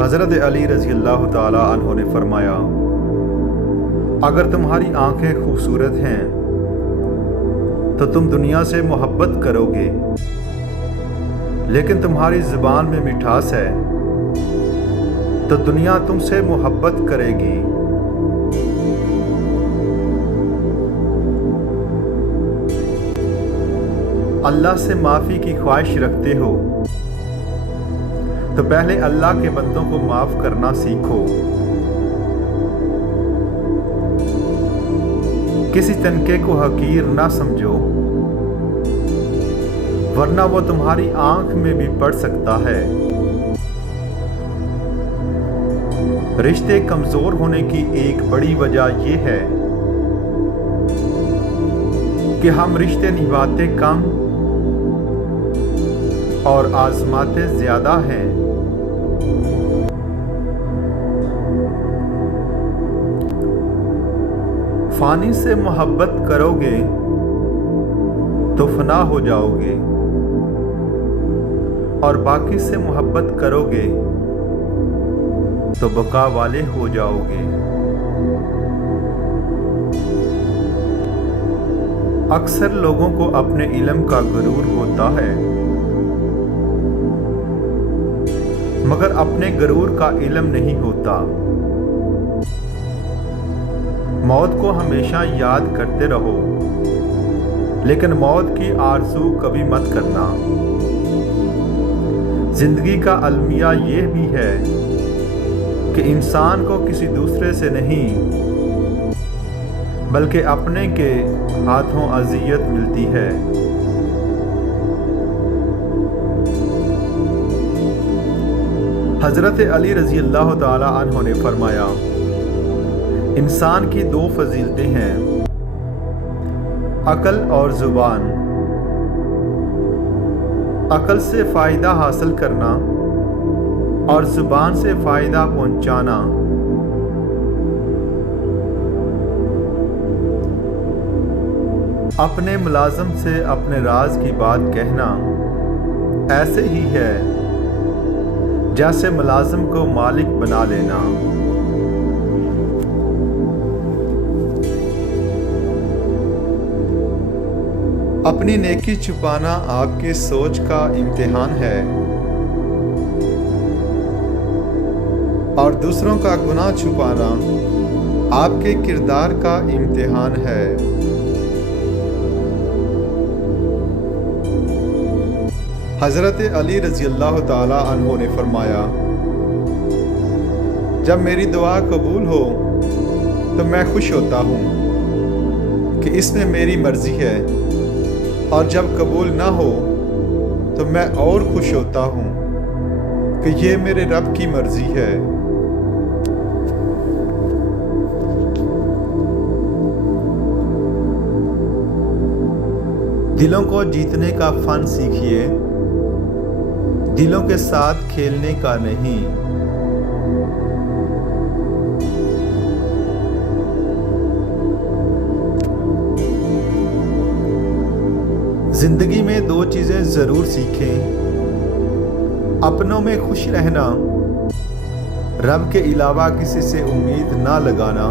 हज़रत अली रज़ी अल्लाह ताला अन्हो ने फरमाया, अगर तुम्हारी आंखें खूबसूरत हैं तो तुम दुनिया से मोहब्बत करोगे, लेकिन तुम्हारी ज़ुबान में मिठास है तो दुनिया तुमसे मोहब्बत करेगी। अल्लाह से माफ़ी की ख्वाहिश रखते हो तो पहले अल्लाह के बंदों को माफ़ करना सीखो। किसी तनके को हकीर ना समझो, वरना वो तुम्हारी आंख में भी पड़ सकता है। रिश्ते कमज़ोर होने की एक बड़ी वजह यह है कि हम रिश्ते निभाते कम और आजमाते ज़्यादा हैं। फ़ानी से मोहब्बत करोगे तो फना हो जाओगे, और बाकी से मोहब्बत करोगे तो बका वाले हो जाओगे। अक्सर लोगों को अपने इल्म का गुरूर होता है, मगर अपने गुरूर का इल्म नहीं होता। मौत को हमेशा याद करते रहो, लेकिन मौत की आरज़ू कभी मत करना। जिंदगी का अलमिया यह भी है कि इंसान को किसी दूसरे से नहीं बल्कि अपने के हाथों अज़ियत मिलती है। हज़रत अली रज़ी अल्लाह ताला अन्हो ने फरमाया, इंसान की दो फजीलतें हैं, अकल और ज़ुबान। अकल से फ़ायदा हासिल करना और ज़ुबान से फ़ायदा पहुंचाना। अपने मुलाज़िम से अपने राज की बात कहना ऐसे ही है जैसे मुलाज़िम को मालिक बना लेना। अपनी नेकी छुपाना आपके सोच का इम्तिहान है और दूसरों का गुनाह छुपाना आपके किरदार का इम्तिहान है। हज़रत अली रज़ी अल्लाह ताला अन्हो ने फरमाया, जब मेरी दुआ कबूल हो तो मैं खुश होता हूँ कि इसमें मेरी मर्ज़ी है, और जब कबूल ना हो तो मैं और खुश होता हूँ कि ये मेरे रब की मर्ज़ी है। दिलों को जीतने का फन सीखिए, दिलों के साथ खेलने का नहीं। जिंदगी में दो चीजें जरूर सीखें, अपनों में खुश रहना, रब के अलावा किसी से उम्मीद ना लगाना।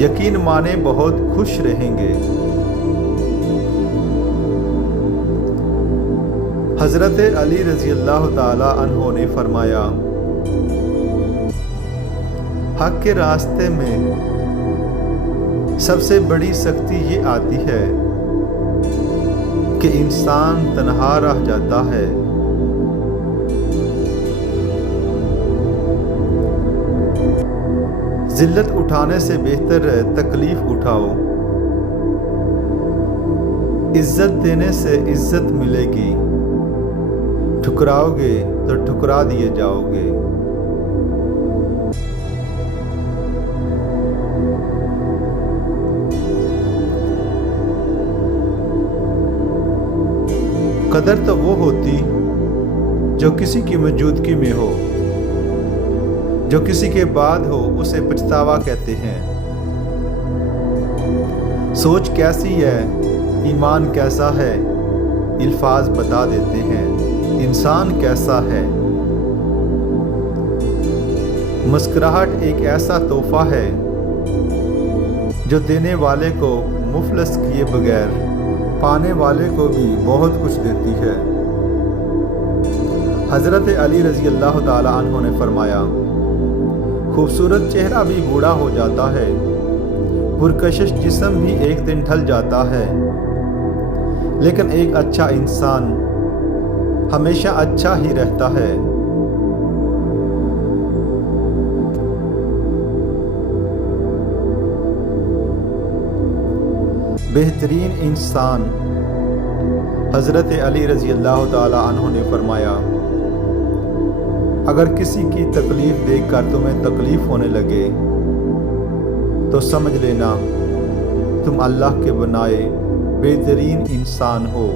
यकीन माने बहुत खुश रहेंगे। हज़रत अली रज़ी अल्लाह ताला अन्हो ने फरमाया, हक के रास्ते में सबसे बड़ी सख्ती ये आती है कि इंसान तन्हा रह जाता है। जिल्लत उठाने से बेहतर है तकलीफ उठाओ। इज्जत देने से इज्जत मिलेगी, ठुकराओगे तो ठुकरा दिए जाओगे। कदर तो वो होती जो किसी की मौजूदगी में हो, जो किसी के बाद हो उसे पछतावा कहते हैं। सोच कैसी है, ईमान कैसा है, अल्फाज बता देते हैं इंसान कैसा है। मुस्कुराहट एक ऐसा तोहफा है जो देने वाले को मुफलिस किए बगैर पाने वाले को भी बहुत कुछ देती है। हज़रत अली रज़ी अल्लाह ताला अन्हु ने फरमाया, खूबसूरत चेहरा भी बूढ़ा हो जाता है, पुरकशिश जिस्म भी एक दिन ढल जाता है, लेकिन एक अच्छा इंसान हमेशा अच्छा ही रहता है। बेहतरीन इंसान हज़रत अली रज़ी अल्लाह ताला अन्हु ने फरमाया, अगर किसी की तकलीफ़ देखकर तुम्हें तकलीफ़ होने लगे तो समझ लेना तुम अल्लाह के बनाए बेहतरीन इंसान हो।